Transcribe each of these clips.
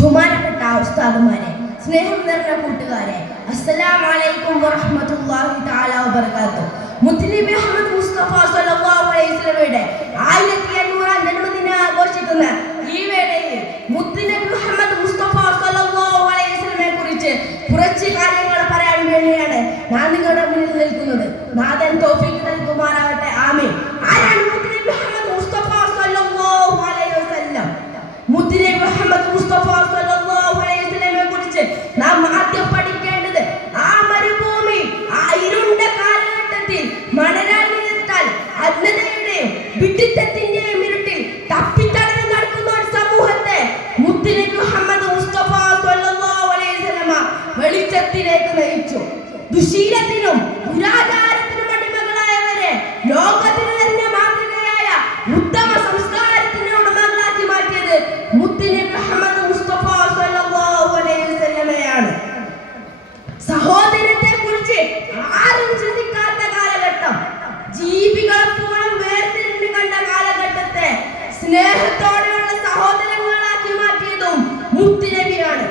ബഹുമാനപ്പെട്ട ഉസ്താദുമാരെ, സ്നേഹം നിറഞ്ഞ കൂട്ടുകാരെ, അസ്സലാമു അലൈക്കും വറഹ്മത്തുള്ളാഹി തആല വബറകാതുഹു. മുത്തനബി മുഹമ്മദ് മുസ്തഫ സ്വല്ലല്ലാഹു അലൈഹി വസല്ലമയുടെ 1500 ജന്മദിനം ആഘോഷിക്കുന്ന ഈ വേളയിൽ മുത്തനബി മുഹമ്മദ് മുസ്തഫ സ്വല്ലല്ലാഹു അലൈഹി വസല്ലമയെ കുറിച്ച് കുറച്ച് കാര്യങ്ങൾ പറയാൻ വേണ്ടിയാണ് ഞാൻ നിങ്ങളുടെ മുന്നിൽ നിൽക്കുന്നത്. നാഥൻ തൗഫീഖ് നൽകുമാറാവട്ടെ. ആമീൻ. ആരാണ് മുത്തനബി മുഹമ്മദ് മുസ്തഫ സ്വല്ലല്ലാഹു അലൈഹി വസല്ലം? മുത്തനബി മുഹമ്മദ് മുസ്തഫ സ്വല്ലല്ലാഹു അലൈഹി വസല്ലമയെ കുറിച്ച് നാം ആദ്യം പഠിക്കേണ്ടത് ആ മരുഭൂമി, ആ ഇരുണ്ട കാലഘട്ടത്തിൽ മണലാൽ അജ്ഞതയുടെയും വിഡ്ഢിത്തത്തിന്റെയും ഇരുട്ടിൽ തപ്പിത്തടഞ്ഞു നടക്കുന്ന ഒരു സമൂഹത്തെ മുത്തനബി മുഹമ്മദ് മുസ്തഫ സ്വല്ലല്ലാഹു അലൈഹി വസല്ലമ വെളിച്ചത്തിലേക്ക് നയിച്ചു. ദുശീലത്തിനും ദുരാചാരത്തിനും അടിമകളായവരെ ലോകത്തിന് തന്നെ മാതൃകയായ ഉത്തമ സംസ്കാരത്തിന്റെ ഉടമകളാക്കി മാറ്റിയത് മുത്തനബി മുഹമ്മദ് മുസ്തഫ സ്വല്ലല്ലാഹു അലൈഹി വസല്ലമയാണ്. സഹോദരത്തെ കുറിച്ച് ആരും ചിന്തിക്കാത്ത കാലഘട്ടം, ജീവികളെപ്പോഴും വേർതിരിഞ്ഞു കണ്ട കാലഘട്ടത്തെ സ്നേഹത്തോടെയുള്ള സഹോദരങ്ങളാക്കി മാറ്റിയതും മുത്തുനബിയാണ്.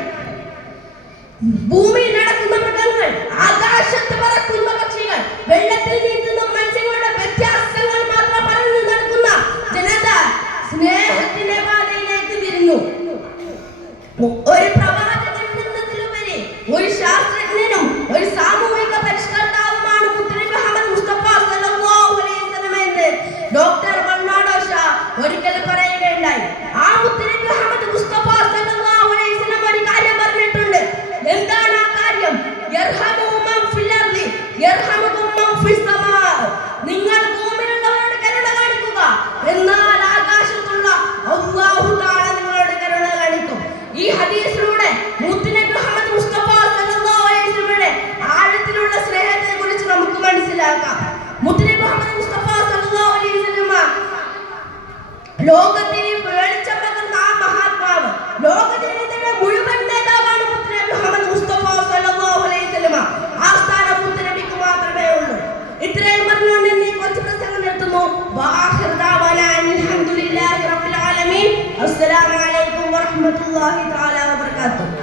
ഭൂമിയിൽ നടക്കുന്ന മൃഗങ്ങൾ, ആകാശത്ത് പറക്കുന്ന പക്ഷികൾ, വെള്ളത്തിൽ നീന്തുന്ന മത്സ്യങ്ങളുടെ വ്യത്യാസങ്ങൾ മാത്രം പറഞ്ഞു നടക്കുന്ന ജനത സ്നേഹത്തിന്റെ പാതയിലേക്ക് തിരിഞ്ഞു. ഒരു പ്രവാചകനുപരി ഒരു ശാസ്ത്രജ്ഞനും ഒരു സാമൂഹിക പരിഷ്കർത്താവുമാണ് മുത്തനബി മുഹമ്മദ് മുസ്തഫ സ്വല്ലല്ലാഹു അലൈഹി വസല്ലം എന്ന് ഡോക്ടർ ബർണാഡോ ഷാ ഒരിക്കൽ പറയുകയുണ്ടായി. ആ മുത്തനബി മുഹമ്മദ് മുസ്തഫ സ്വല്ലല്ലാഹു അലൈഹി വസല്ലം ഒരു കാര്യം പറഞ്ഞിട്ടുണ്ട്. എന്താണ് ആ കാര്യം? യർഹമു മൻ ഫിൽ അർളി യർഹമുകും മൻ ഫിസ് സമാ. നിങ്ങൾ ഭൂമിയിലുള്ളവരോട് കരുണ കാണിക്കുക, എന്നാൽ ആകാശത്തുള്ള അല്ലാഹു തആല നിങ്ങളോട് കരുണ കാണിക്കും. ഈ ഹദീസിലൂടെ മുത്തനബി മുഹമ്മദ് മുസ്തഫ സ്വല്ലല്ലാഹു അലൈഹി വസല്ലമയുടെ ആഴത്തിലുള്ള സ്നേഹത്തെ കുറിച്ച് നമുക്ക് മനസ്സിലാക്കാം. മുത്തനബി മുഹമ്മദ് മുസ്തഫ സ്വല്ലല്ലാഹു അലൈഹി വസല്ലമ ലോകത്തിന് വെളിച്ചം പകർന്ന ആ മഹാത്മാവ്, ലോകജനതയുടെ മുഴുവൻ നേതാവാണ് മുത്തനബി മുഹമ്മദ് മുസ്തഫ സ്വല്ലല്ലാഹു അലൈഹി വസല്ലമ. ആ സ്ഥാനം മുത്തനബിക്ക് മാത്രമേ ഉള്ളൂ. ഇത്രയും പറഞ്ഞുകൊണ്ട് എന്നെ കുറച്ച് പ്രസംഗം നിർത്തുന്നു. വആഖിറു ദഅവാനാ അൽഹംദുലില്ലാഹി റബ്ബിൽ ആലമീൻ. അസ്സലാമു അലൈക്കും വറഹ്മത്തുള്ളാഹി തആല വബറകാതുഹു.